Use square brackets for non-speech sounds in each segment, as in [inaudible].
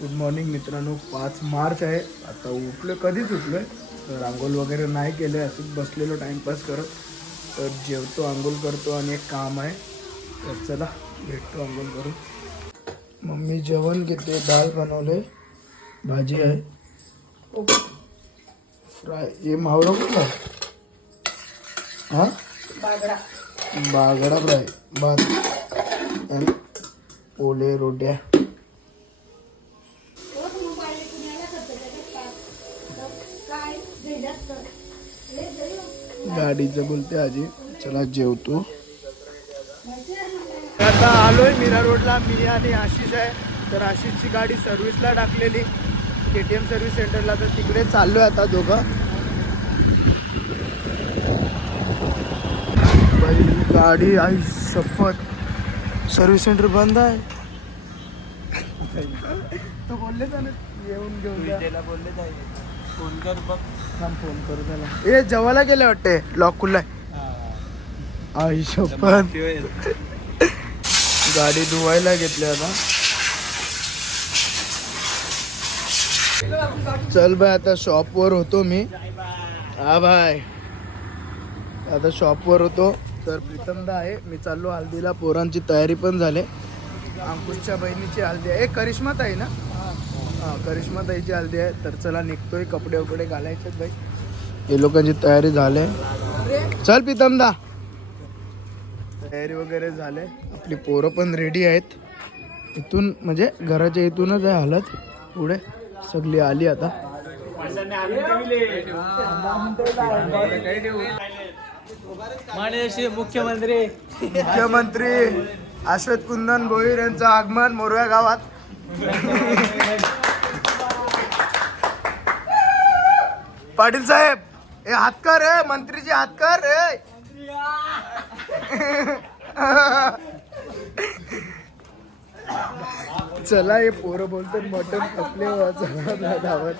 Good morning मित्रांनो. पाच मार्च आहे. आता उठलो कधीच उठलोय. तर आंघोळ वगैरे नाही केले. असंच बसलेलो टाइमपास करत. तर जेवतो आंघोळ करतो आणि एक काम आहे. तर चला भेटतो आंघोळ करून. मम्मी जेवण घेते डाळ बनवले भाजी आहे. फ्राय. हे मावळं कुठला हा? बागडा. बागडा फ्राय. भात आणि पोले रोट्या. गाडीचं बोलते आजी. चला जेवतो. आता आलोय मीरा रोडला. मी आणि आशिष आहे. तर आशिषची गाडी सर्व्हिसला टाकलेली. के टी एम सर्व्हिस सेंटरला तर तिकडे चाललोय आता दोघं. बाई, गाडी आई शपथ सर्व्हिस सेंटर बंद आहे. तो बोलले ना. येऊन घेऊन जा. फोन कर बघ. थांब फोन करू त्याला. ए जेवायला गेले वाटते लॉक खुल्लाय. आई शपथ. गाडी धुवायला घेतली आता. चल बाय आता शॉपवर होतो मी. हा बाय. आता शॉपवर होतो. तर प्रीतमदा आहे. मी चाललो हल्दीला. पोरांची तयारी पण झाली. अंकुशच्या बहिणीची हल्दी आहे. ए करिश्मात आहे ना? हा करिश्मा ताईची हल्दी आहे. तर चला निघतोय कपडे वपडे घालायचे बाई. हे लोकांची तयारी झाली. चल प्रीतमदा. तयारी वगैरे झाले. आपली पोरं पण रेडी आहेत. इथून म्हणजे घराच्या इथूनच आहे हालत. पुढे सगळी आली आता. माननीय मुख्यमंत्री. मुख्यमंत्री अश्वथ कुंदन भोईर यांचं आगमन मोरव्या गावात. पाटील साहेब हे हातकर रे मंत्रीजी हातकर रे चला हे पोरं बोलतात मटन खपले चला धावत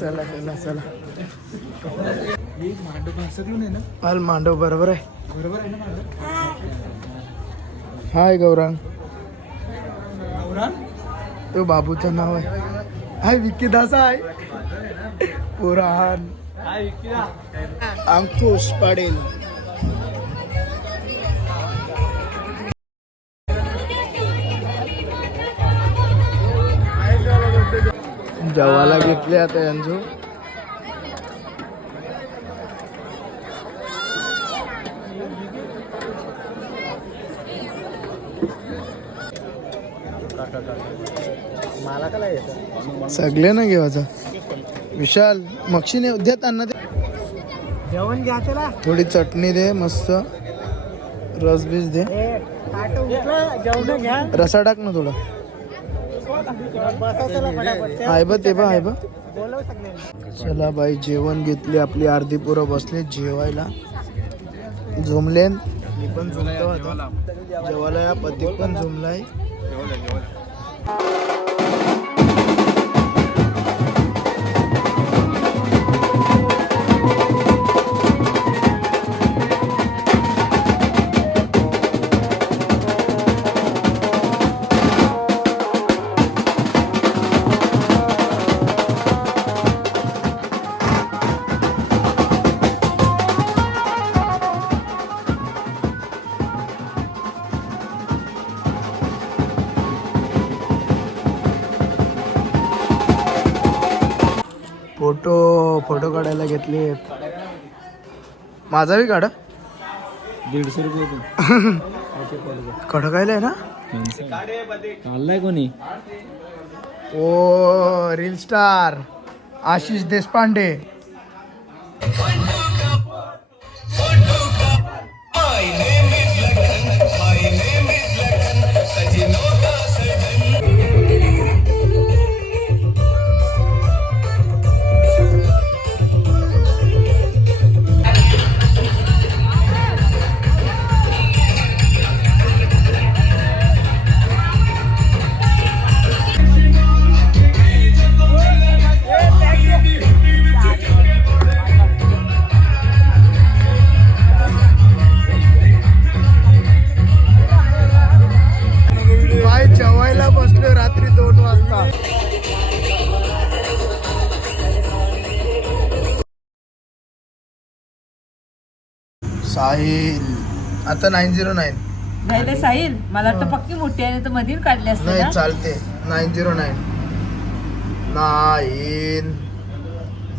चला चला चला. हाल मांडव बरोबर आहे. बरोबर आहे ना हाय गौरांग. तो बाबूचं नाव आहे. हाय विक्की दासा आहे पुराण. अंकुश पाटील जवाला घेतले आता यांचं सगळे ना घेवायचा विशाल मक्षी नाही द्या त्यांना दे. जेवण घ्या चला. थोडी चटणी दे मस्त. रस बीस दे. जेवण घ्या. रसा टाक ना थोडा. आहे बा ते बा आहे बा चला बाई जेवण घेतले आपली अर्धी पोरं बसले जेवायला. झुमले मी पण झुमतो जेवायला या पती पण झुमलाय. घेतली आहेत माझा बी काढ. दीडशे रुपये [laughs] खडकायला आहे ना? चाललाय कोणी? ओ रील स्टार आशिष देशपांडे. साहिल. आता नाईन झिरो नाईन नाही ते साहिल मला वाटतं पक्की मोठी आहे तर मधील काढली असते नाही ना. चालते. Nine zero nine nine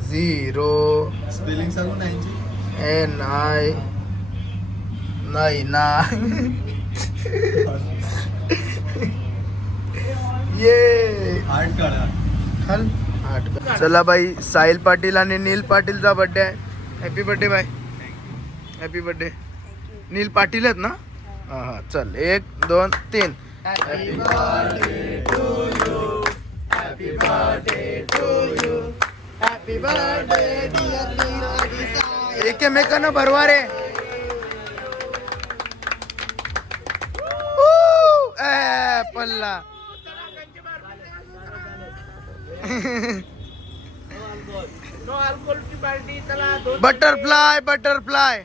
zero spelling सांगू नाईनची एन आय नाही नाय ये हार्ट काढा हल आठ चला बाई साहिल पाटील आणि नील पाटीलचा बर्थडे आहे. Happy birthday bye happy birthday Neel Patil आहेत ना? हा. हा चल एक दोन तीन. Happy birthday to you happy birthday to you happy birthday एकमेकांना भरवा रे. पल्ला. बटरफ्लाय बटरफ्लाय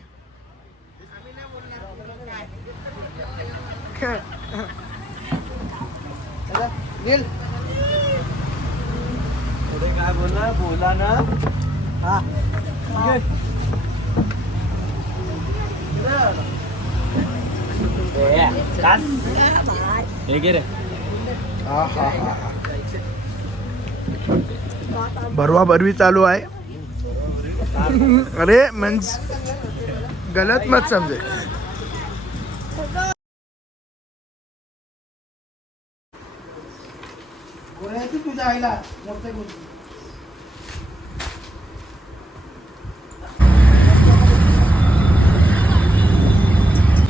पुढे काय बोला बोला ना. हा. हे भरवा भरवी चालू आहे. अरे मीन्स गलत मत समजे. तुझ्या आईला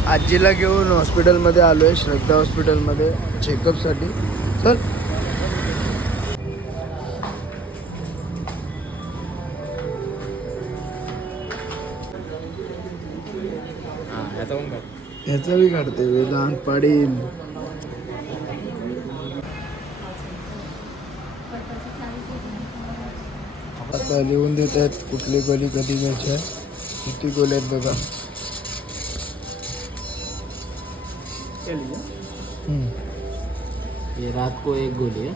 आजीला घेऊन हॉस्पिटलमध्ये आलो आहे श्रद्धा हॉस्पिटलमध्ये चेकअपसाठी. चल. ह्याचा बी काढते वेदांत पाडील आता लिहून देत आहेत कुठली गोली कधी घ्यायची आहे. किती गोल्या आहेत बघा. हम्म. ये रात को एक गोली है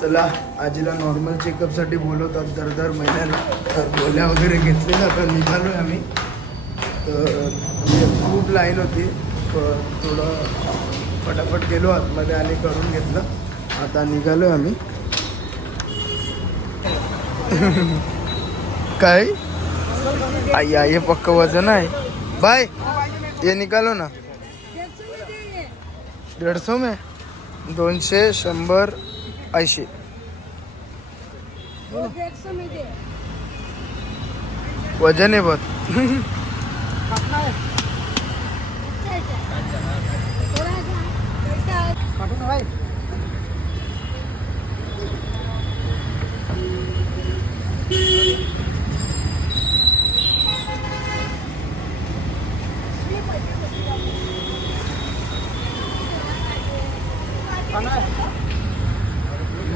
चला आजीला नॉर्मल चेकअपसाठी बोलवतात. दर दर महिन्याला. तर गोळ्या वगैरे घेतलेल्या तर निघालो आहे आम्ही. तर म्हणजे खूप लाईन होती. थोडं फटाफट गेलो आतमध्ये आणि करून घेतलं. आता निघालो आम्ही. काय? आई आई हे पक्क वजन आहे. बाय ये निकालो ना. दीड सौ में दोनशे शंभर ऐंशी. वजन आहे बघ.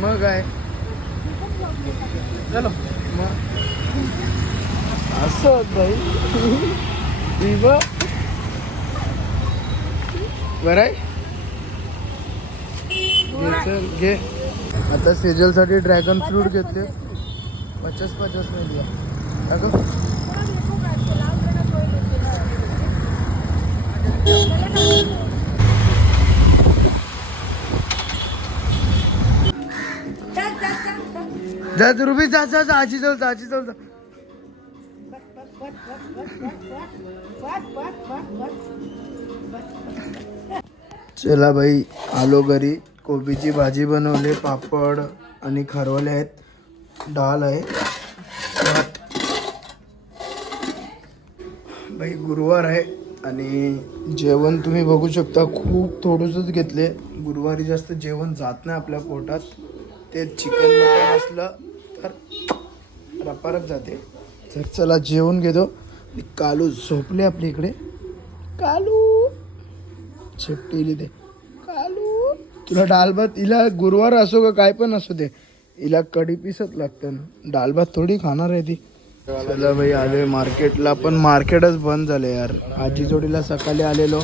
मग आहे चलो मग असं भाई विवा बरं आहे घे चल, आता सिरियलसाठी ड्रॅगन फ्रूट घेतले पचास पचास मिळाली अगं जा रुबी जा जा जा आजी जाऊ जा आजी जाऊ जा चला बाई आलो घरी. कोबीची भाजी बनवली पापड आणि खरवले आहेत. डाळ आहे. भात. बाई गुरुवार आहे आणि जेवण तुम्ही बघू शकता. खूप थोडंसंच घेतले. गुरुवारी जास्त जेवण जात नाही आपल्या पोटात. ते चिकन मटन असलं तर रपारप जाते. तर चला जेवण घेतो. कालू झोपले आपल्या इकडे. कालू! शेपटीली ते. कालू तुला डाल भात हिला गुरुवार असो का काय पण असो दे हिला कडी पिसत लागतं ना. डाल भात थोडी खाणार आहे ती. चला भाई आले मार्केटला पण मार्केटच बंद झाले यार. आजी जोडीला सकाळी आलेलो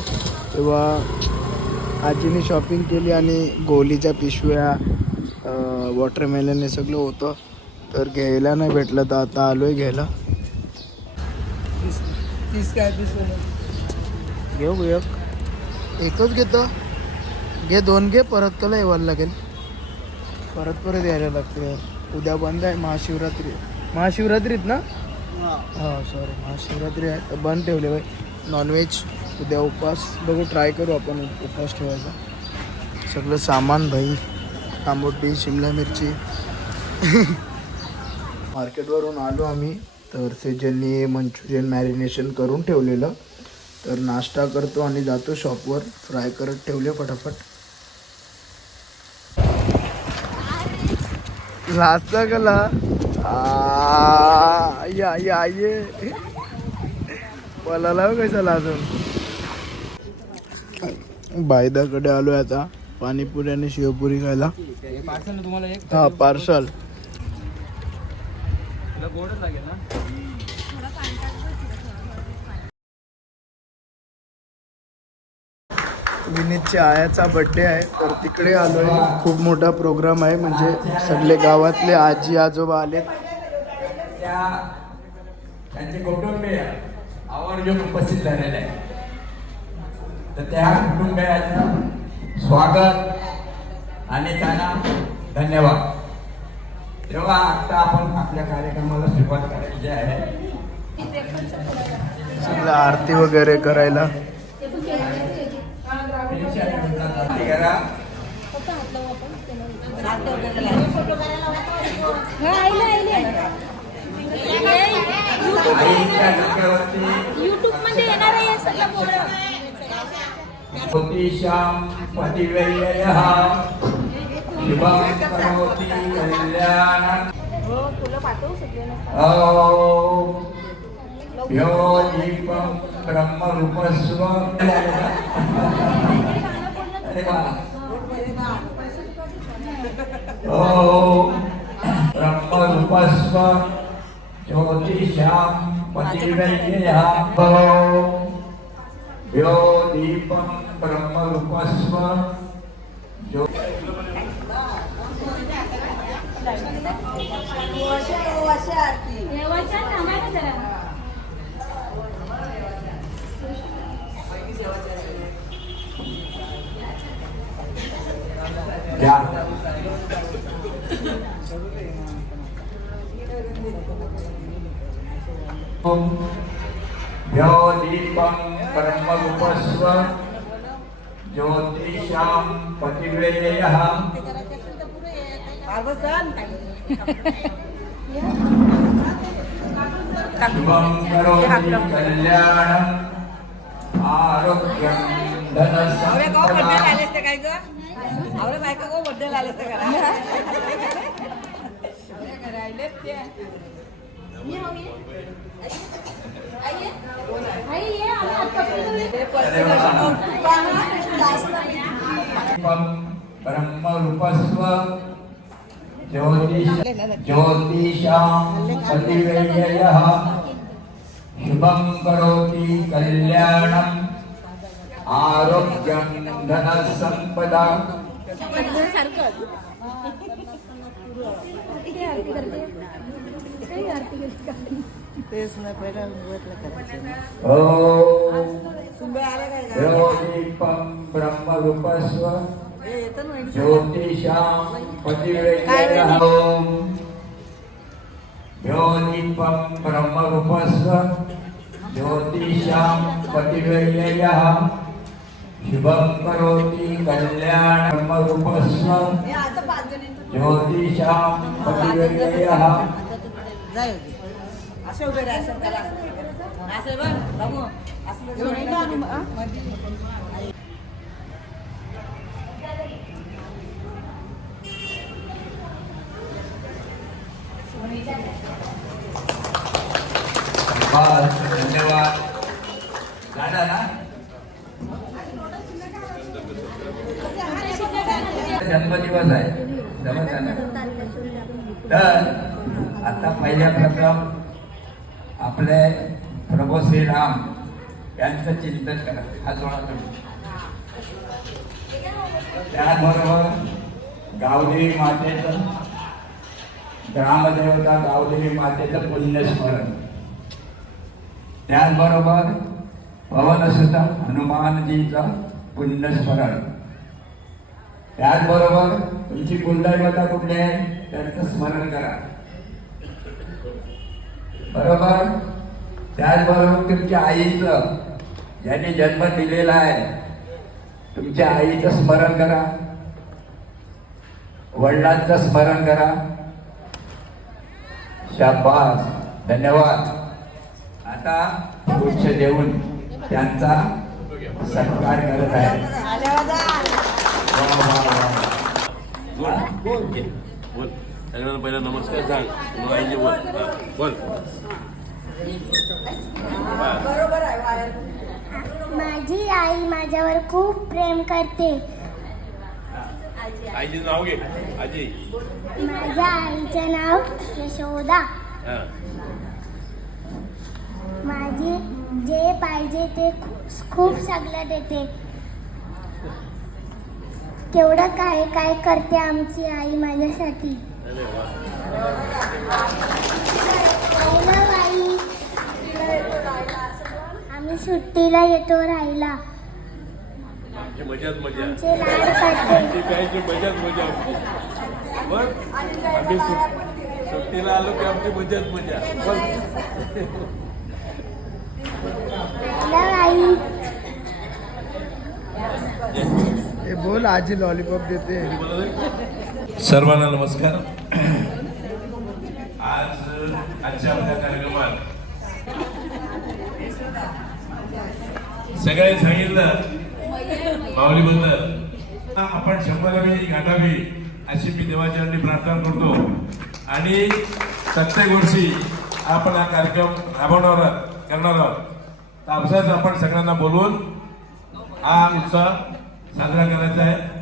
तेव्हा आजीने शॉपिंग केली आणि गोलीच्या पिशव्या वॉटरमेलन हे सगळं होतं. तर घ्यायला नाही भेटलं तर आता आलोय घ्यायला. घेऊ एक. एकच घेतो घे दोन घे. परत कला येवायला लागेल. परत परत यायला लागते. उद्या बंद आहे. महाशिवरात्री महाशिवरात्रीत ना? हा. सॉरी महाशिवरात्री आहे. तर बंद ठेवले बाई. नॉनव्हेज उद्या उपवास. बघू ट्राय करू आपण उपवास ठेवायचा. सगळं सामान भाई. तांबोटी शिमला मिरची. [laughs] मार्केटवरून आलो आम्ही. तर सेजननी मंचुरियन मॅरिनेशन करून ठेवलेलं. तर नाश्ता करतो आणि जातो शॉपवर. फ्राय करत ठेवले फटाफट लाजता गला या या ये. पलाला हो कसा लाजून बायदाकडे आलो आहे आता. पाणीपुरी आणि शिवपुरी खायला. हा पार्सल. गोडच लागेल ना? विनीतच्या आयाचा बड्डे आहे. तर तिकडे आलोय. खूप मोठा प्रोग्राम आहे. म्हणजे सगळे गावातले आजी आजोबा आले त्या त्यांचे कुटुंबीय आवर्जून उपस्थित झालेले आहे तर त्या कुटुंबियाचं स्वागत आणि त्यांना धन्यवाद. तेव्हा आता आपण आपल्या कार्यक्रमाला सुरुवात करायची आहे. आरती वगैरे करायला. डोक्यावरती युट्यूबमध्ये येणार आहे हे सगळं ज्योतिषां दीपं ब्रह्मरूपस्व अरे वा. ॐ ब्रह्मरूपस्व ज्योतिषां पतिव्ययः ॐ यो दीपं ब्रह्मरूपस्व ज्यो देवाच्या नामाने जरा या ॐ यो दीपं ब्रह्मरूपस्व ज्योतिषां पतिव्ययः शुभं करोति कल्याणम् आरोग्यं धनसम्पदा आई ये आम्ही आता दीपं ब्रह्मरूपस्व ज्योतिष ज्योतिषां पतिव्ययः शुभं करोति कल्याणम् आरोग्यं धनसम्पदा ॐ यो दीपं ब्रह्मरूपस्व ज्योतिषां पतिव्ययः ॐ यो दीपं ब्रह्मरूपस्व ज्योतिषां पतिव्ययः शुभं करोति कल्याण ब्रह्मरूपस्व ज्योतिषां पतिव्ययः बस धन्यवाद झाला ना जन्मदिवस आहे जमत ना तर आता पहिल्या प्रथम आपले प्रभू श्रीराम यांचं चिंतन करा हा जोडा तुम्ही त्याचबरोबर गावदेवी मातेचं ग्रामदेवता गावदेवी मातेचं पुण्यस्मरण. त्याचबरोबर पवनसुत हनुमानजीचा पुण्यस्मरण. त्याचबरोबर तुमची कुलदैवता कुठली आहे? त्यांचं स्मरण करा. बरोबर? त्याचबरोबर तुमच्या आईचं ज्यांनी जन्म दिलेला आहे तुमच्या आईचं स्मरण करा. वडिलांचं स्मरण करा. शाबास. धन्यवाद. आता पुरुष देऊन त्यांचा सत्कार करत आहे. बोल बोल. सगळ्यांना पहिला नमस्कार सांग. मग आईने बोल. हा, बोल. माझी आई माझ्यावर खूप प्रेम करते. आईचे नाव घे. आजी. माझ्या आईचे नाव यशोदा. माझी जे पाहिजे ते खूप सगळं देते. तेवढं काय काय करते आमची आई माझ्यासाठी अरे वा I love आई आम्ही सुट्टीला येतो राहायला. आमची मजाच मजा. आमचे लाड करते आमची कायची मजाच मजा. आमची बघ आम्ही सुट- सुट्टीला आलो की आमची मजाच मजा. love आई हे बोल आजी लॉलीपॉप देते. सर्वांना नमस्कार. आज आजच्या आपल्या कार्यक्रमात सगळे सांगितलं. माऊलीबद्दल आपण शंभरावी गाठावी अशी मी देवाच्या प्रार्थना करतो. आणि प्रत्येक वर्षी आपण हा कार्यक्रम राबवणार करणार आहोत. तर आपण सगळ्यांना बोलवून हा उत्सव साजरा करायचा आहे.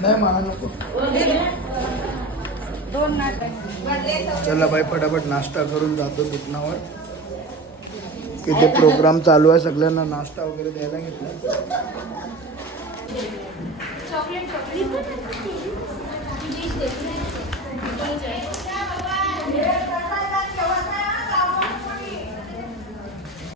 नाही मला नको. चला बाई फटाफट नाश्ता करून जातो दुकानावर. तिथे प्रोग्राम चालू आहे सगळ्यांना नाश्ता वगैरे द्यायला घेतला.